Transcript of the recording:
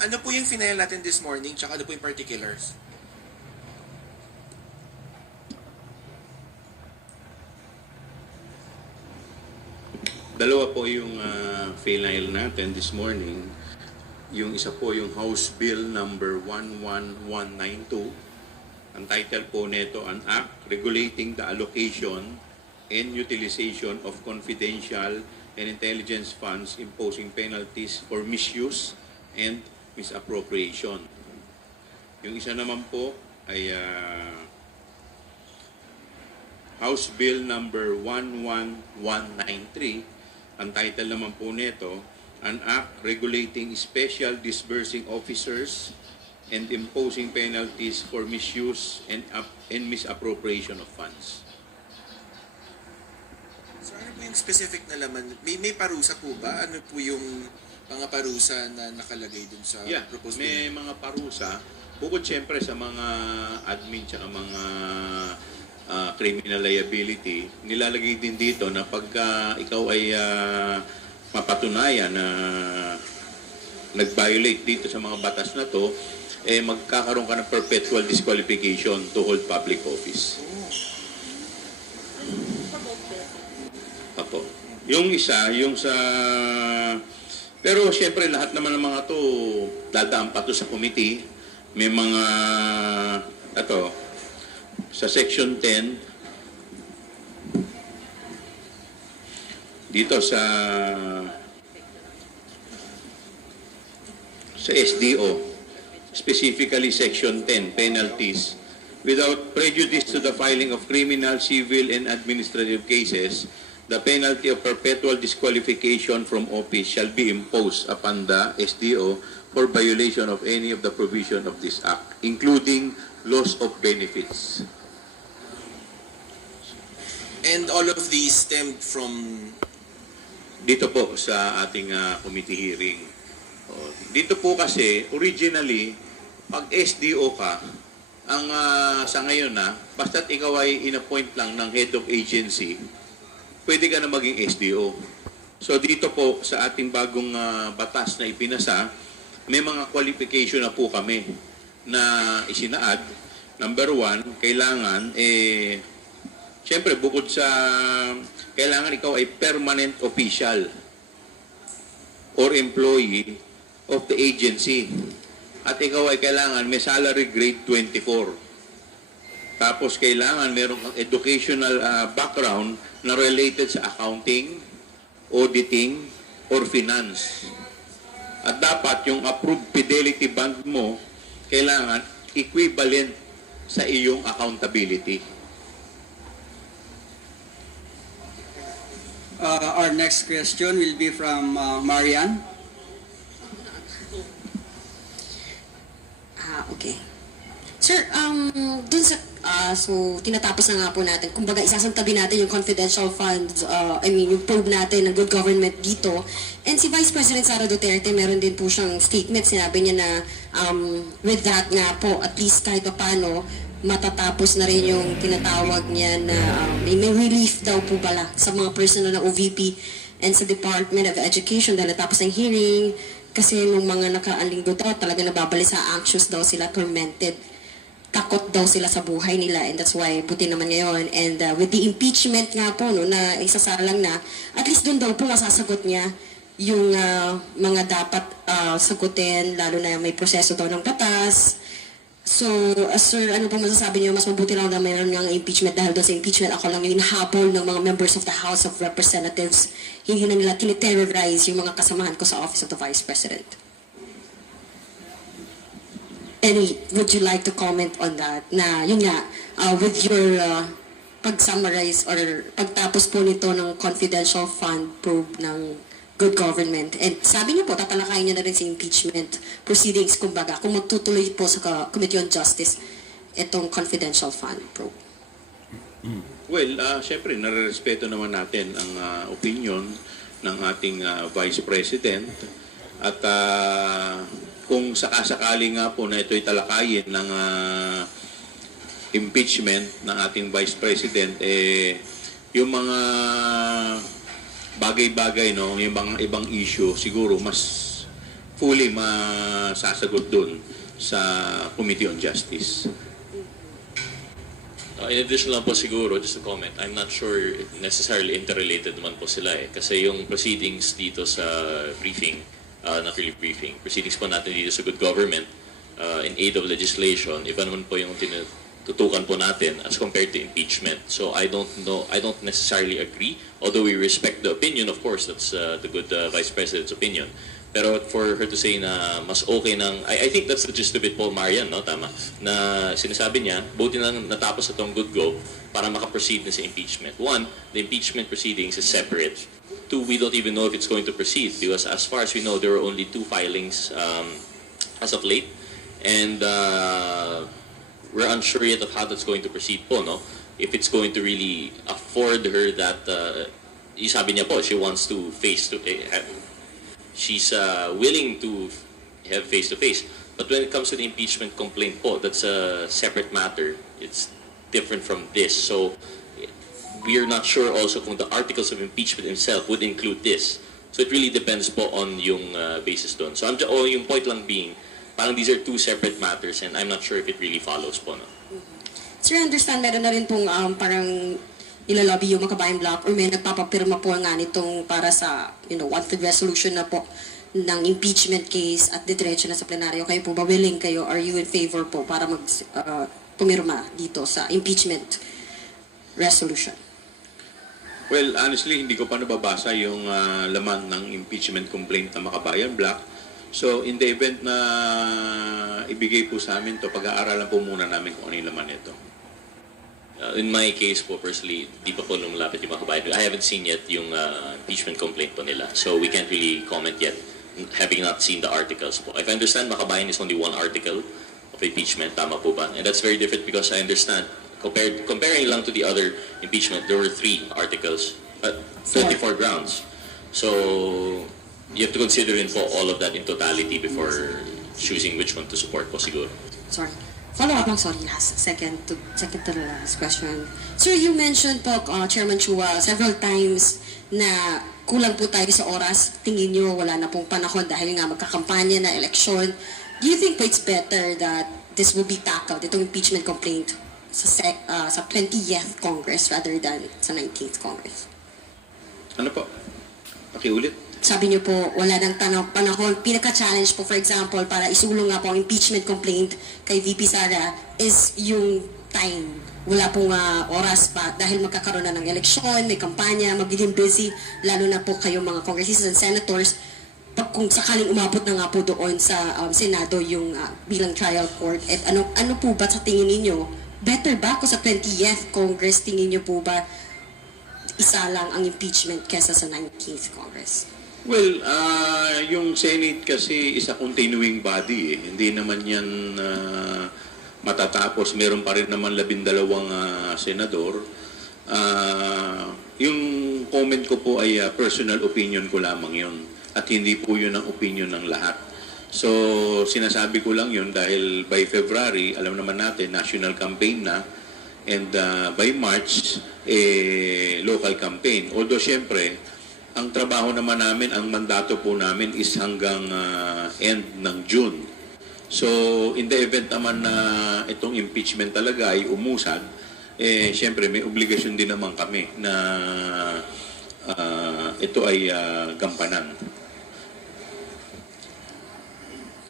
Ano po yung final natin this morning, tsaka ano po yung particulars? Dalawa po yung final natin this morning. Yung isa po yung House Bill number 11192. Ang title po nito, an act regulating the allocation and utilization of confidential and intelligence funds imposing penalties for misuse and misappropriation. Yung isa naman po ay House Bill number 11193. Ang title naman po nito, an act regulating special disbursing officers and imposing penalties for misuse and misappropriation of funds. So ano po yung specific na laman? May parusa po ba? Ano po yung mga parusa na nakalagay dun sa proposed bill? May mga parusa. Bukod siyempre sa mga admin at mga criminal liability, nilalagay din dito na pagka ikaw ay mapatunayan na nag-violate dito sa mga batas na to, magkakaroon ka ng perpetual disqualification to hold public office. Apo. Yung isa, yung sa... Pero siyempre lahat naman ng mga to dadaan pa to sa committee. May mga sa section 10 dito sa SDO, specifically section 10, penalties, without prejudice to the filing of criminal, civil, and administrative cases, the penalty of perpetual disqualification from office shall be imposed upon the SDO for violation of any of the provision of this act, including loss of benefits. And all of these stemmed from... Dito po sa ating committee hearing. Dito po kasi, originally, pag SDO ka, ang sa ngayon basta't ikaw ay in-appoint lang ng head of agency, pwede ka na maging SDO. So dito po sa ating bagong batas na ipinasa, may mga qualification na po kami na isinaad. Number 1, kailangan siyempre bukod sa kailangan ikaw ay permanent official or employee of the agency. At ikaw ay kailangan may salary grade 24. Tapos kailangan meron kang educational background na related sa accounting, auditing, or finance. At dapat yung approved fidelity band mo kailangan equivalent sa iyong accountability. Our next question will be from Marian. Okay. Sir, dun sa, so tinatapos na nga po natin, kumbaga isasantabi natin yung confidential funds, yung probe natin ng good government dito. And si Vice President Sara Duterte, meron din po siyang statement, sinabi niya na with that nga po, at least kahit pa paano, matatapos na rin yung tinatawag niya na may relief daw po pala sa mga personnel ng OVP and sa Department of Education dahil natapos ang hearing kasi nung mga nakaraang linggo daw talaga nababali sa anxious daw sila, tormented. Takot daw sila sa buhay nila and that's why buti naman ngayon. And with the impeachment nga po no, na isasalang na, at least doon daw po masasagot niya yung mga dapat sagutin lalo na may proseso daw ng batas. So, sir, ano po masasabi niyo? Mas mabuti lang na mayroon nga impeachment dahil doon sa impeachment ako lang yung inahabol ng mga members of the House of Representatives. Hindi na nila tiniterrorize yung mga kasamahan ko sa Office of the Vice President. Would you like to comment on that? Na, yun nga, with your pag-summarize or pagtapos po nito ng confidential fund probe ng good government. And sabi niyo po, tatalakayin niyo na rin sa impeachment proceedings, kumbaga, kung magtutuloy po sa Committee on Justice itong confidential fund probe. Well, syempre, nare-respeto naman natin ang opinion ng ating Vice President. At kung sakasakali nga po na ito'y talakayin ng impeachment ng ating Vice President, yung mga bagay-bagay, no, yung mga ibang issue, siguro mas fully masasagot dun sa Committee on Justice. In addition lang po siguro, just a comment, I'm not sure necessarily interrelated naman po sila eh. Kasi yung proceedings dito sa briefing, not really briefing, proceedings po natin dito sa good government in aid of legislation, iba naman po yung tinututukan po natin as compared to impeachment. So I don't necessarily agree, although we respect the opinion, of course, that's the good Vice President's opinion. Pero for her to say na mas okay ng... I think that's the gist of it po, Marian, no? Tama. Na sinasabi niya, buti na natapos na itong good go para makaproceed na sa impeachment. One, the impeachment proceedings is separate. Two, we don't even know if it's going to proceed because as far as we know, there were only 2 filings as of late. And we're unsure yet of how that's going to proceed po, no? If it's going to really afford her that... sabi niya po, she wants to she's willing to have face-to-face. But when it comes to the impeachment complaint po, that's a separate matter. It's different from this. So we are not sure also kung the articles of impeachment himself would include this. So it really depends po on yung basis doon. So yung point lang being, parang these are 2 separate matters and I'm not sure if it really follows po. No? Sir, I understand meron na rin pong parang ilalobby yung Makabayan Block or may nagpapapirma po nga nitong para sa, wanted resolution na po ng impeachment case at diretso na sa plenaryo. Kayo po ba willing kayo? Are you in favor po para pumirma dito sa impeachment resolution? Well, honestly, hindi ko pa nababasa yung laman ng impeachment complaint ng Makabayan Block. So, in the event na ibigay po sa amin to, pag-aaralan po muna namin kung ano yung laman nito. In my case po, personally, di pa po lumalapit yung mga kabayan. I haven't seen yet yung impeachment complaint po nila. So we can't really comment yet, having not seen the articles po. If I understand, Makabayan is only 1 article of impeachment. Tama po ba? And that's very different because I understand, comparing lang to the other impeachment, there were 3 articles, 24 grounds. So you have to consider in po all of that in totality before choosing which one to support po siguro. Sorry. Follow-up lang, sorry, second to the last question. Sir, you mentioned po, Chairman Chua, several times na kulang po tayo sa oras. Tingin nyo, wala na pong panahon dahil nga magkakampanya na eleksyon. Do you think po it's better that this will be tackled, itong impeachment complaint, sa 20th Congress rather than sa 19th Congress? Ano po? Pakiulit. Sabi niyo po, wala nang panahon. Pinaka-challenge po, for example, para isulong nga po ang impeachment complaint kay VP Sara is yung time. Wala pong oras pa dahil magkakaroon na ng eleksyon, may kampanya, magiging busy, lalo na po kayo mga congressistas and senators. Kung sakaling umabot na nga po doon sa Senado yung bilang trial court, at ano po ba sa tingin ninyo? Better ba kung sa 20th Congress, tingin niyo po ba isa lang ang impeachment kesa sa 19th Congress? Well, yung Senate kasi is a continuing body. Hindi naman yan matatapos. Meron pa rin naman 12 senador. Yung comment ko po ay personal opinion ko lamang yun. At hindi po yun ang opinion ng lahat. So, sinasabi ko lang yun dahil by February, alam naman natin, national campaign na. And by March, local campaign. Although, syempre, ang trabaho naman namin, ang mandato po namin is hanggang end ng June. So, in the event naman na itong impeachment talaga ay umusad, syempre may obligasyon din naman kami na ito ay gampanan.